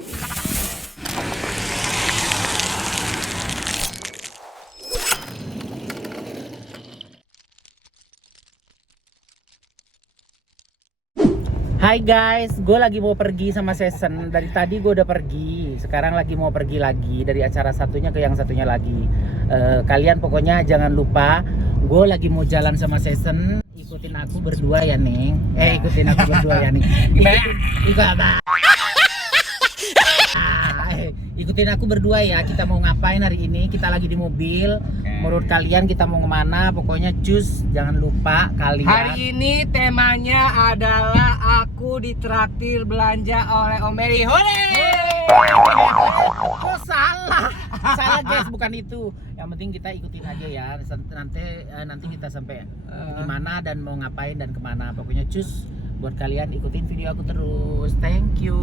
Hai guys, gue lagi mau pergi sama Season. Dari tadi gue udah pergi, sekarang lagi mau pergi lagi dari acara satunya ke yang satunya lagi. Kalian pokoknya jangan lupa, gue lagi mau jalan sama Season. Ikutin aku berdua ya Neng. Ikutin aku berdua ya Neng. Ikutin aku berdua ya. Kita mau ngapain hari ini? Kita lagi di mobil. Menurut kalian kita mau kemana? Pokoknya cus, jangan lupa kalian. Hari ini temanya adalah aku ditraktir belanja oleh Om Eri. Hore! Kok salah? Salah guys, bukan itu. Yang penting kita ikutin aja ya. Nanti kita sampai di mana dan mau ngapain dan kemana. Pokoknya cus, buat kalian ikutin video aku terus. Thank you.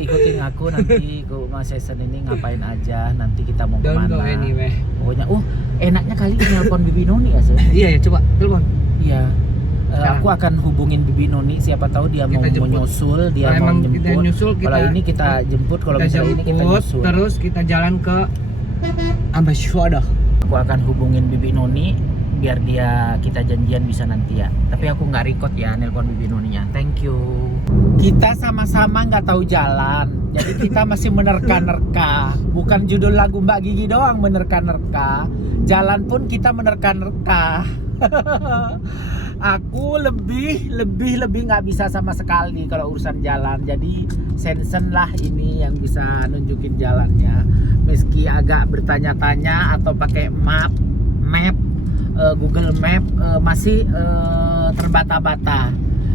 Ikutin aku nanti ke rumah Season ini ngapain aja, nanti kita mau Don't kemana. go anywhere. Pokoknya, enaknya kali ini nelpon Bibi Noni ya, Sen? Iya ya, coba telepon. Iya. Sekarang. Aku akan hubungin Bibi Noni, siapa tahu dia Kita mau jemput. nyusul, dia Kalau mau emang jemput. kita nyusul, Kalau ini kita jemput, kalau misalnya ini kita nyusul. terus kita jalan ke Ambassador. Aku akan hubungin Bibi Noni biar kita janjian bisa nanti ya. Tapi aku nggak record ya nelpon Bibi Noninya. Thank you. Kita sama-sama nggak tahu jalan, jadi kita masih menerka-nerka. Bukan judul lagu Mbak Gigi doang menerka-nerka, jalan pun kita menerka-nerka. Aku lebih nggak bisa sama sekali kalau urusan jalan. Jadi Season lah ini yang bisa nunjukin jalannya. Meski agak bertanya-tanya atau pakai map Google Map masih terbata-bata.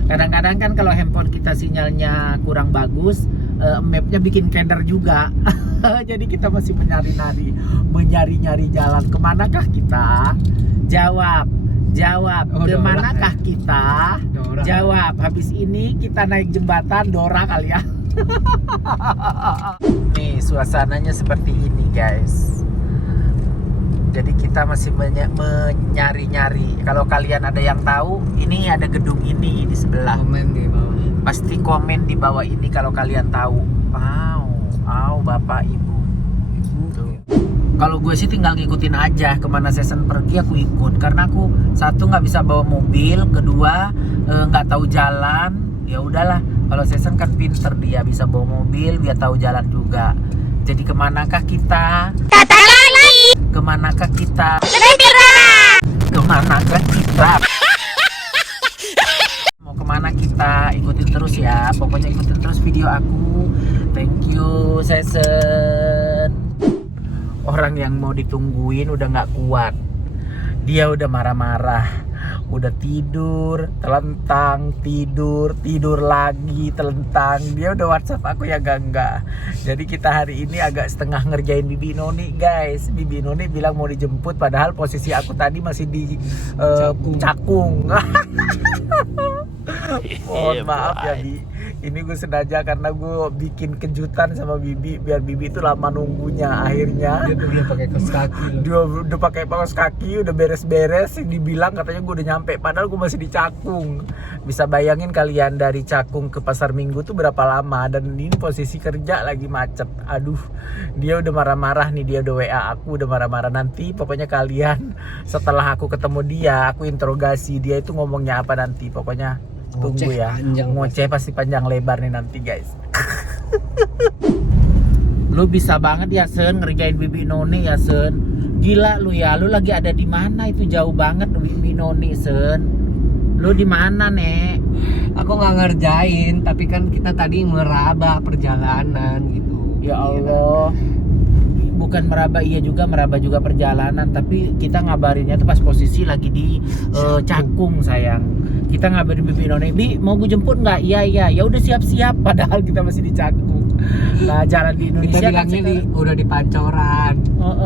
Kadang-kadang kan kalau handphone kita sinyalnya kurang bagus, mapnya bikin keder juga. Jadi kita masih menyari-nyari jalan. Kemanakah kita? Jawab. Kemanakah kita? Dora. Jawab. Habis ini kita naik jembatan Dora kali ya. Nih suasananya seperti ini guys. Jadi kita masih menyari-nyari. Kalau kalian ada yang tahu, ini ada gedung ini di sebelah. Komen di bawah. Pasti komen di bawah ini kalau kalian tahu. Wow, Bapak Ibu. Kalau gue sih tinggal ngikutin aja kemana Season pergi aku ikut. Karena aku satu nggak bisa bawa mobil, kedua nggak tahu jalan. Ya udahlah. Kalau Season kan pinter, dia bisa bawa mobil, dia tahu jalan juga. Jadi kemanakah kita? Kemanakah kita? Kemanakah kita? Mau kemana kita? Ikutin terus ya. Pokoknya ikutin terus video aku. Thank you Season. Orang yang mau ditungguin udah nggak kuat. Dia udah marah-marah. Udah tidur, telentang, tidur lagi, telentang. Dia udah WhatsApp aku ya enggak. Jadi kita hari ini agak setengah ngerjain Bibi Noni guys. Bibi Noni bilang mau dijemput, padahal posisi aku tadi masih di Cakung. Mohon maaf ya Bi. Ini gue sengaja karena gue bikin kejutan sama Bibi biar Bibi itu lama nunggunya. Akhirnya Dia pakai kaos kaki. dia udah pakai kaos kaki, udah beres-beres. Dibilang katanya gue udah nyampe, padahal gue masih di Cakung. Bisa bayangin kalian dari Cakung ke Pasar Minggu tuh berapa lama. Dan ini posisi kerja lagi macet. Aduh, dia udah marah-marah nih. Dia udah WA aku, udah marah-marah. Nanti pokoknya kalian setelah aku ketemu dia, aku interogasi dia itu ngomongnya apa nanti. Pokoknya tunggu ya. Ngoceh pasti panjang lebar nih nanti guys. Lu bisa banget ya Sen ngerjain Bibi Noni ya Sen. Gila lu ya, lu lagi ada di mana? Itu jauh banget Bibi Noni Sen. Lu di mana Nek? Aku nggak ngerjain, tapi kan kita tadi meraba perjalanan gitu. Ya Allah. Bukan meraba, iya juga meraba juga perjalanan, tapi kita ngabarinnya tuh pas posisi lagi di Cakung sayang. Kita ngabarin Bibi Noni, Bi mau gue jemput nggak? Iya. Ya udah siap-siap, padahal kita masih di Cakung. Nah, jalan di Kita Indonesia bilangnya sekarang- udah di Pancoran.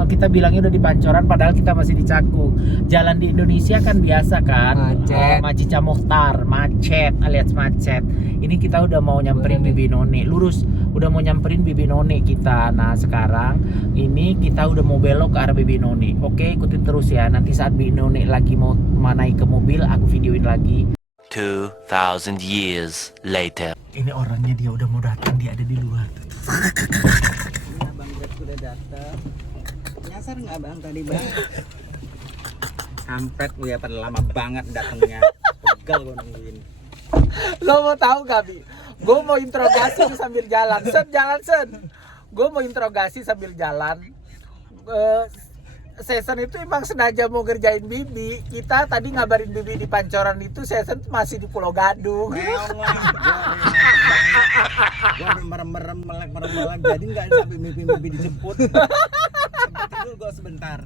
kita bilangnya udah di Pancoran padahal kita masih di Cakung. Jalan di Indonesia kan biasa kan, Macet. Macica Mukhtar, macet alias macet. Ini kita udah mau nyamperin Bibi Noni, lurus, udah mau nyamperin Bibi Noni kita. Nah sekarang ini kita udah mau belok ke arah Bibi Noni. Oke, ikutin terus ya. Nanti saat Bibi Noni lagi mau naik ke mobil, aku videoin lagi. 2,000 years later. Ini orangnya dia udah mau datang, dia ada di luar. Bang Grab sudah datang. Nyasar nggak bang tadi bang? Kampret gue ya pada lama banget datangnya. Pegal gue nungguin. Lo mau tahu gak Bi? Gue mau interogasi nih sambil jalan. Sen. Gue mau interogasi sambil jalan. Season itu emang sengaja mau ngerjain Bibi. Kita tadi ngabarin Bibi di Pancoran itu, Season masih di Pulau Gadung. Meong lah. Gue merem-merem melek jadi nggak sampai mimpi dijemput. Tidur gue sebentar.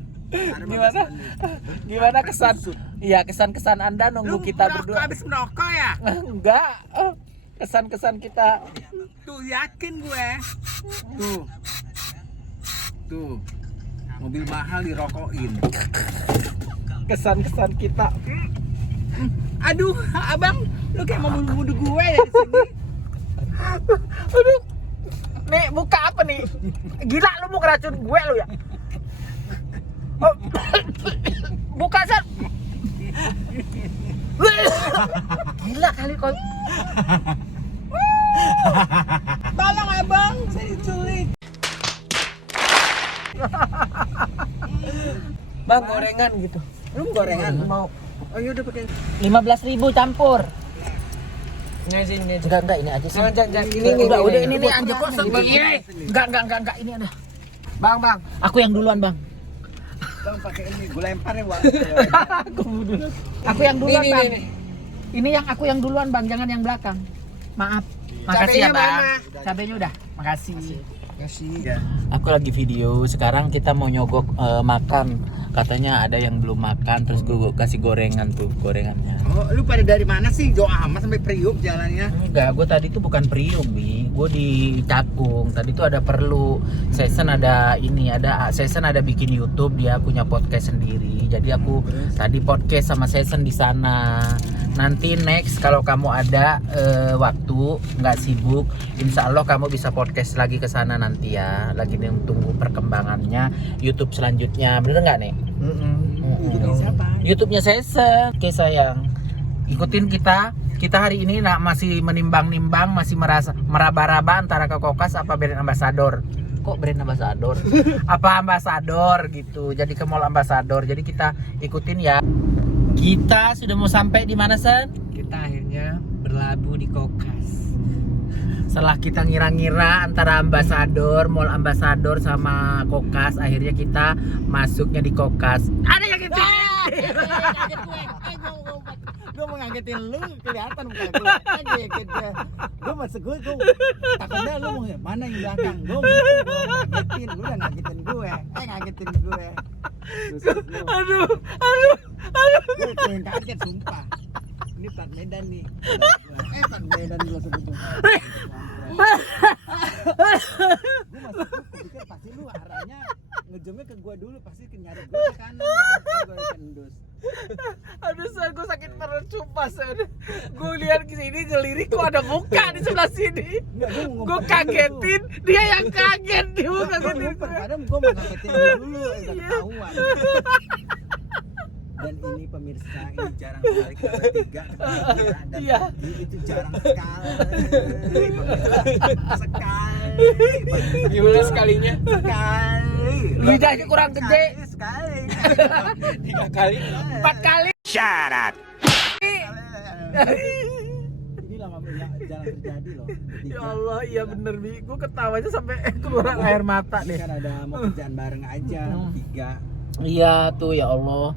Gimana kesan? Iya, kesan Anda nunggu kita berdua. Habis merokok ya? Enggak. Kesan kita. Tuh yakin gue. Tuh. Mobil mahal dirokokin. Kesan kita. Aduh, abang, lu kayak mau bunuh gue ya di sini. Aduh. Nih, buka apa nih? Gila lu mau ngeracun gue lu ya? Oh. Buka, San. Gila kali kau. Tolong abang, saya diculik. Bang, gorengan gitu. Lu gorengan? Mau Oh iya udah pakai. 15.000 campur. Ngajin. Enggak ini aja sih. Jangan Udah ini nih anjir kok Bang, iya. Enggak ini ada. Bang. Aku yang duluan, Bang. Bang pakai ini, gue lempar ya, Bang. Aku yang duluan, Ini, Bang. ini. Ini yang aku yang duluan, Bang, jangan yang belakang. Maaf. Makasih Cabenya ya, Bang. mana? Cabenya udah. Makasih. Kasih. Aku lagi video, sekarang kita mau nyogok makan. Katanya ada yang belum makan, terus gue kasih gorengan tuh, gorengannya. Oh, lu pada dari mana sih? Jauh amat sampai Priuk jalannya. Enggak, gue tadi tuh bukan Priuk, Bi. Gue di Cakung. Tadi tuh ada perlu. Season ada bikin YouTube, dia punya podcast sendiri. Jadi aku tadi podcast sama Season di sana. Nanti next kalau kamu ada waktu, nggak sibuk, insya Allah kamu bisa podcast lagi ke sana nanti ya. Lagi tunggu perkembangannya YouTube selanjutnya, bener nggak nih? Siapa? YouTube-nya Season. Oke sayang, ikutin kita. Kita hari ini masih menimbang-nimbang, masih meraba-raba antara ke Kokas apa brand ambassador. Kok brand ambassador? Apa ambassador gitu. Jadi ke mall ambassador. Jadi kita ikutin ya. Kita sudah mau sampai di mana, Sen? Kita akhirnya berlabuh di Kokas. Setelah kita ngira-ngira antara ambasador, mall ambasador sama Kokas, akhirnya kita masuknya di Kokas. Ada yang gitu. Gue mau ngagetin lu, kelihatan muka gue. Kaget gue. Gue masuk gue takutnya lu mau mana yang belakang. Gue ngagetin, lu udah ngagetin gue. Ngagetin gue. Aduh. Gue pengen kaget sumpah. Ini plat Medan nih. Plat Medan gue sebetulnya. Gue masuk gue pikir pasti lu arahnya ngejomnya ke gue dulu, pasti nyari gue ke kanan. Gue kendus. Aduh, Sen, gue sakit perut sumpah, Sen. Gue lihat ke sini ngelirik kok ada muka di sebelah sini. Gue kagetin, dia yang kaget. Dia mau kagetin gue. Kadang gue mau ngagetin dulu, udah ketahuan. Dan ini pemirsa, ini jarang sekali kita bertiga ketemu ya. Dan Iya. itu jarang sekali pemirsa. Sekali Gimana sekalinya? Sekali Lidahnya kurang gede. Sekali 3 kali. 4 kali. Shut up. Ini lama jarang terjadi loh bertiga. Ya Allah, iya bener, Bi. Gue ketawanya sampai keluar air mata Ini deh. kan ada mau kerjaan bareng aja bertiga. Iya tuh, ya Allah.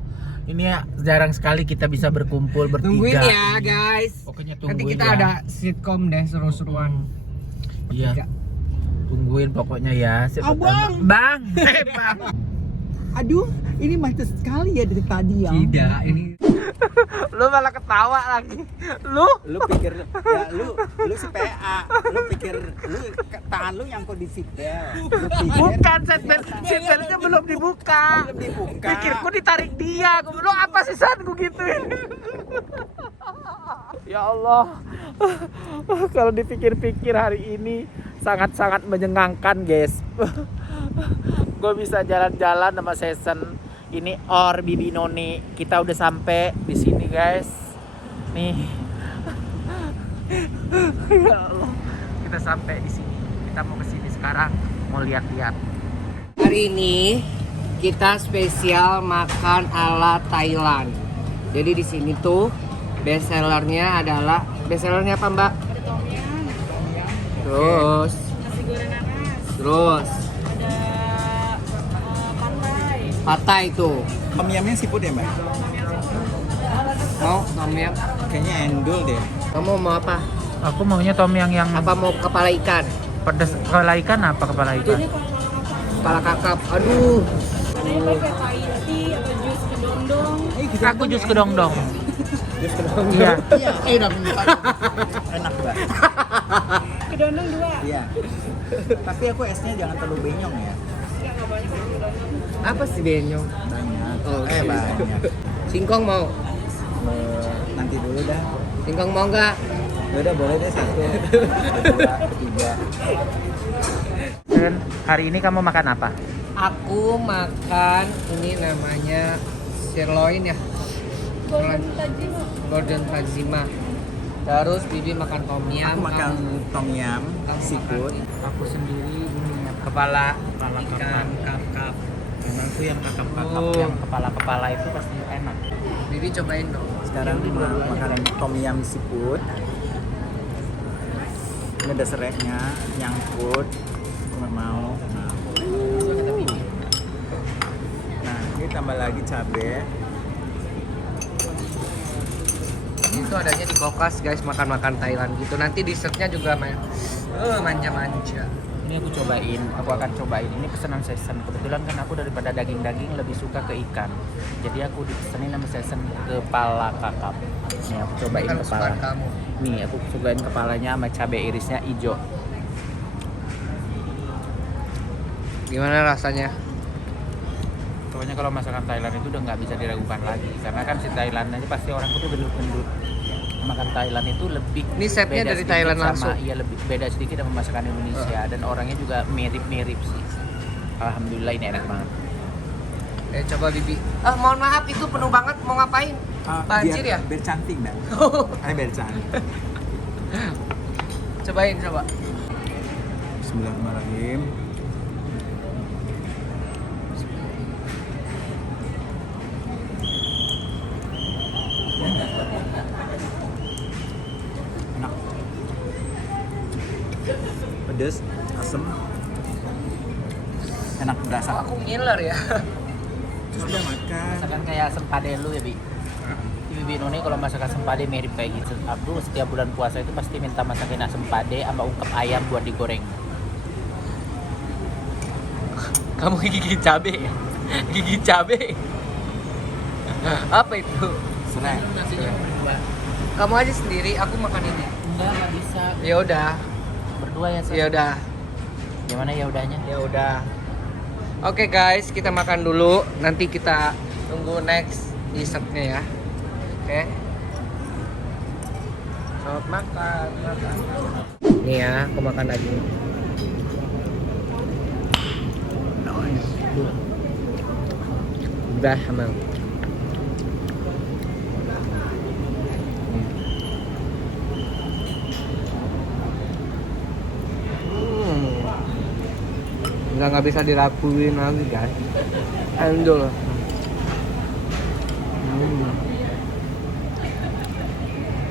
Ini ya jarang sekali kita bisa berkumpul bertiga. Tungguin ya, guys. Pokoknya Nanti tungguin kita ya. ada sitkom deh, seru-seruan. Iya. Tungguin pokoknya ya. Siapa Abang. tahu- Bang. Bang. Aduh, ini macet sekali ya dari tadi ya. Tidak, ini Lu malah ketawa lagi. Lu pikir ya lu si PA, lu pikir lu tangan lu yang kok di seatbelt. Lu pikir Bukan, seatbeltnya belum dibuka. belum dibuka. Pikirku ditarik dia. Lu apa sih San? Gue gituin. Ya Allah. Kalau dipikir-pikir hari ini sangat-sangat menyenangkan, guys. Gue bisa jalan-jalan sama Season. Ini Or Bibi Noni. Kita udah sampai di sini, guys. Nih. Ya Allah. Kita sampai di sini. Kita mau ke sini sekarang, mau lihat-lihat. hari ini kita spesial makan ala Thailand. Jadi di sini tuh best sellernya adalah apa Mbak? Ada tom yum, Terus nasi goreng nanas, terus ada pantai. patah itu. Tom yumnya seafood ya, Mbak? Mau tom yum? Kayaknya endul deh. Kamu mau apa? Aku maunya tom yang Apa mau kepala ikan? pedas. Kepala ikan apa kepala ikan? Kepala kakap. Aduh. Ada yang pakai Thai tea atau jus kedondong. Aku jus kedong-dong. Jus kedong. Iya. Iya, udah enak banget. Kedondong 2. Iya. Tapi aku esnya jangan terlalu benyong ya. Enggak banyak kok kedondong. Apa sih benyong? Banyak. Oh, Banyak. Singkong mau? Nanti dulu dah. Singkong mau nggak? Udah boleh deh 1, 2, 3. Dan hari ini kamu makan apa? Aku makan ini namanya sirloin ya. Golden tajima. Golden Tajima. Terus Bibi makan tom yum. Aku makan tom yum kamu seafood. makan Aku sendiri ini kepala ikan kakap. Memang tuh yang kakap-kakap, Oh. yang kepala-kepala itu pasti enak. Bibi cobain dong. Sekarang makan tom yum seafood. Ini ada seretnya, nyangkut. Aku nggak mau. Nah, ini tambah lagi cabai. Itu adanya di Kokas guys, makan-makan Thailand gitu. Nanti dessertnya juga manja-manja. Ini aku cobain, aku akan cobain. Ini pesanan Season. Kebetulan kan aku daripada daging-daging lebih suka ke ikan. Jadi aku dipesanin sama Season kepala kakap. Nih aku cobain Kan kepala. kesukaan kamu. Nih aku cobain kepalanya sama cabai irisnya hijau. Gimana rasanya? Pokoknya kalau masakan Thailand itu udah nggak bisa diragukan lagi. Karena kan si Thailand aja pasti orang itu gendut-gendut. Makan Thailand itu lebih Ini setnya beda dari sedikit Thailand sama, langsung. iya lebih beda sedikit sama masakan Indonesia dan orangnya juga mirip-mirip sih. Alhamdulillah ini enak banget. Coba Bibi. Mohon maaf itu penuh banget, mau ngapain? Banjir ya? Biar cantik, Mbak. Biar cantik. Cobain coba. Bismillahirrahmanirrahim. Enak. Pedes, asem. Enak berasa. Aku ngiler ya. Terus udah makan. Masakan kayak sempade lu ya, Bi. Bibi Noni kalau masakan sempade mirip kayak gitu. Aku setiap bulan puasa itu pasti minta masakin sempade sama ungkep ayam buat digoreng. Kamu gigit cabe ya? Gigit cabe. Apa itu? Serai. Nasinya berdua. Kamu aja sendiri, aku makan ini. Enggak, nggak bisa. Ya udah. Berdua ya, Ya udah. Gimana ya udahnya? Ya udah. Oke guys, kita makan dulu. Nanti kita tunggu next dessertnya ya. Oke. Selamat makan. Nih ya, aku makan lagi. Udah emang. Nggak bisa dirapuin lagi guys. Endul.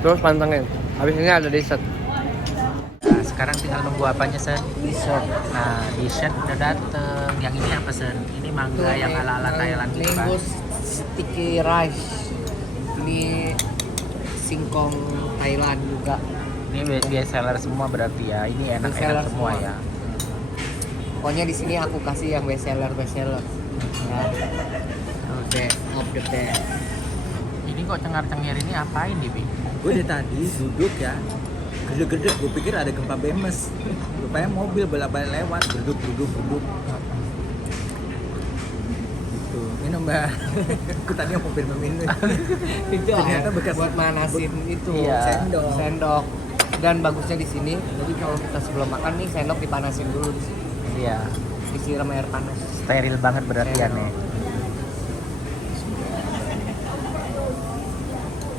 Terus pantengin. Habis ini ada dessert. Nah, sekarang tinggal nunggu apanya, Sen? Dessert. Nah, dessert udah dateng. Yang ini apa, Sen? Ini mangga yang ala-ala Thailand gitu, Pak. Mango sticky rice. Ini singkong Thailand juga. Ini best seller semua berarti ya. Ini Best seller enak-enak semua semua. ya. Pokoknya di sini aku kasih yang best seller ya. Oke, oke deh. Ini kok cengar-cengir ini apain nih, Bi? Gue dari tadi duduk ya, gede-gede, gue pikir ada gempa bemes. Rupanya mobil bolak-balik lewat, duduk. Gitu. Minum mbak. Aku tadi mau minum. Itu Ternyata bekas buat manasin itu Iya. sendok. Dan bagusnya di sini, jadi kalau kita sebelum makan nih sendok dipanasin dulu di sini. Iya. Disiram air panas. Steril banget berarti ya nih.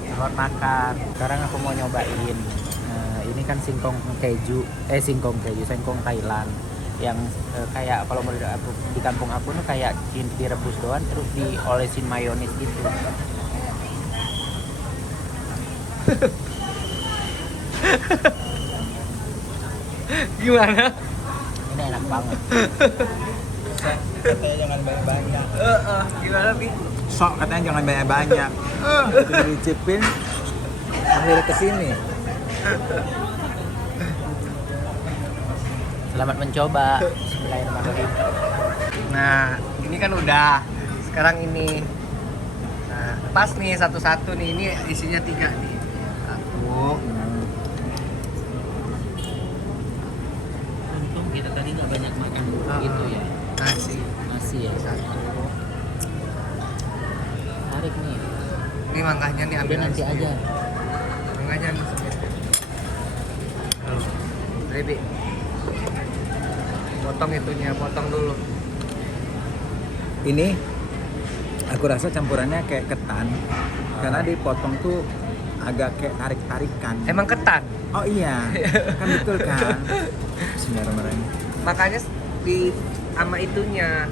Selamat makan. Sekarang aku mau nyobain. Ini kan singkong Thailand yang kayak kalau menurut aku di kampung aku tuh kayak direbus doang terus diolesin mayonis gitu. Gimana? Ini enak banget. Katanya jangan banyak-banyak. Gimana Pi? Sok katanya jangan banyak-banyak. Dicipin akhirnya kesini. Selamat mencoba. Bismillahirrahmanirrahim. Nah, ini kan udah. Sekarang ini. Nah, pas nih satu-satu nih. Ini isinya 3 nih. Aku. Untung kita tadi nggak banyak makan gitu ya. Nasi. Masih ya. Satu. Tarik nih. Ini mangkahnya nih ambil Udah nanti nasi. aja. Mangkahnya masukin. Ready. Potong itunya, potong dulu. Ini aku rasa campurannya kayak ketan. Karena dipotong tuh agak kayak tarik-tarikan. Emang ketan. Oh iya, kan betul kan. Bismillahirrahmanirrahim. Makanya di sama itunya.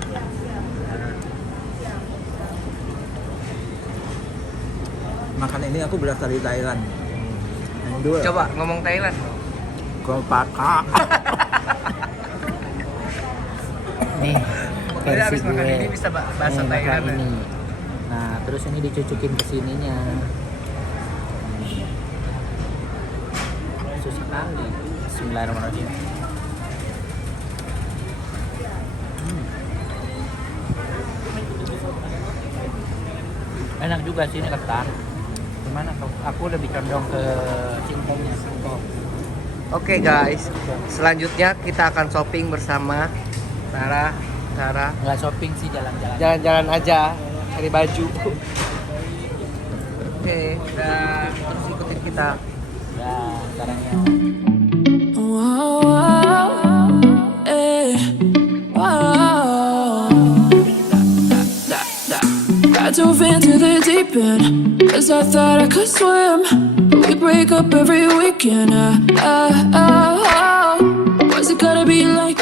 Makan ini aku berasal dari Thailand. Endul. Coba ngomong Thailand. Kolpaka. Nih, Pokoknya versi abis makan gue. ini bisa bahasa Nih, makan Thailand. ini. Nah, terus ini dicucukin ke sininya. Susah sekali. Bismillahirrahmanirrahim. Enak juga sih ini ketan. Gimana aku lebih condong ke singkongnya, singkong. Oke guys, selanjutnya kita akan shopping bersama Sarah. Nggak shopping sih, jalan-jalan. Jalan-jalan aja, cari baju. Oke, dan terus ikutin kita. Ya, sekarang ya. I dove into the deep end, 'cause I thought I could swim. But we break up every weekend. Was it gonna be like